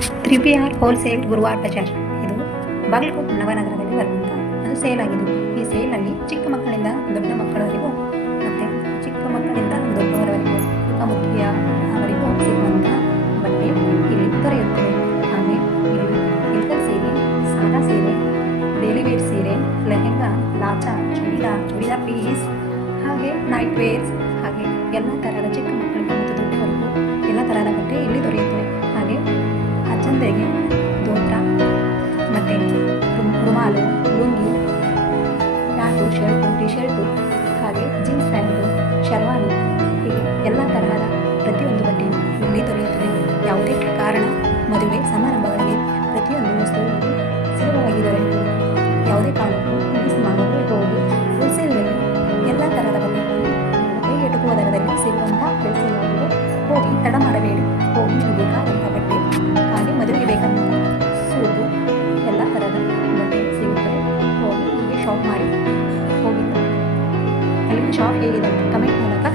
3PR wholesale ಗುರುವಾರ ಬಜಾರ್. ಇದು ಬಾಗಲಕೋಟೆ ನವನಗರದಲ್ಲಿ ಬರುವಂಥ ಅದು ಸೇಲ್ ಆಗಿದೆ. ಈ ಸೇಲಲ್ಲಿ ಚಿಕ್ಕ ಮಕ್ಕಳಿಂದ ದೊಡ್ಡ ಮಕ್ಕಳವರೆಗೂ ಮತ್ತು ಚಿಕ್ಕ ಮಕ್ಕಳಿಂದ ದೊಡ್ಡವರವರೆಗೂ ಮುಖ್ಯ ಅವರಿಗೂ ಸಿಗುವಂಥ ಬಟ್ಟೆ ಇಲ್ಲಿ ದೊರೆಯುತ್ತದೆ. ಹಾಗೆ ಇಲ್ಲಿ ಇಳ್ಕಲ್ ಸೀರೆ, ಸಾದಾ ಸೀರೆ, ಡೈಲಿ ವೇರ್ ಸೀರೆ, ಲೆಹೆಂಗಾ, ಲಾಚಾ, ಚೂಡಿದಾರ್ ಪೀಸ್, ಹಾಗೆ ನೈಟ್ ವೇರ್ಸ್, ಹಾಗೆ ಎಲ್ಲ ಥರದ ಚಿಕ್ಕ ಮಕ್ಕಳಿಗೆ ಮತ್ತು ದೊಡ್ಡವರಿಗೂ ಎಲ್ಲ ಥರದ ಬಟ್ಟೆ ಇಲ್ಲಿ ದೊರೆಯುತ್ತವೆ. ಹಾಗೆ ಅಜ್ಜಂದರಿಗೆ ದೋತ್ರ ಮತ್ತು ರುಮಾಲು, ಲುಂಗಿ, ಪ್ಯಾಂಟು, ಶರ್ಟು, ಟಿ ಶರ್ಟು, ಹಾಗೆ ಜೀನ್ಸ್ ಪ್ಯಾಂಟು, ಶರ್ವಾನಿ, ಹೀಗೆ ಎಲ್ಲ ತರಹದ ಪ್ರತಿಯೊಂದು ಬಟ್ಟೆಯು ಇಲ್ಲಿ ದೊರೆಯುತ್ತದೆ. ಯಾವುದೇ ಕಾರಣ ಮದುವೆ ಸಮಾರಂಭಗಳಿಗೆ ಪ್ರತಿಯೊಂದು ವಸ್ತುವು ಸುಲಭವಾಗಿ ದೊರೆಯುತ್ತದೆ. ಯಾವುದೇ ಕಾರಣಕ್ಕೂ ಮಿಸ್ ಮಾಡಲು ಹೋಗಿ ಹೋಲ್ಸೇಲ್ನಲ್ಲಿ ಎಲ್ಲ ಥರದ ಬಟ್ಟೆಗಳು ಕೈಗೆ ಎಟುಕುವ ದರದಲ್ಲಿ ಸಿಗುವಂಥ ಹೋಲ್ಸೇಲ್ನಲ್ಲಿ ಹೋಗಿ ತಡ ಮಾಡಬೇಡಿ. ಹೋಗಿ ನಿಮಗೆ ಬೇಕಾದಂಥ ಬಟ್ಟೆ, ಹಾಗೆ ಮದುವೆಗೆ ಬೇಕಾದಂಥ ಸೂಟು, ಎಲ್ಲ ಥರದ ಬಟ್ಟೆ ಸಿಗುತ್ತದೆ. ಹೋಗಿ ಹೀಗೆ ಶಾಪ್ ಮಾಡಿ ಹೋಗಿ. ಅಲ್ಲಿನ ಶಾಪ್ ಹೇಗಿದೆ ಕಮೆಂಟ್ ಮೂಲಕ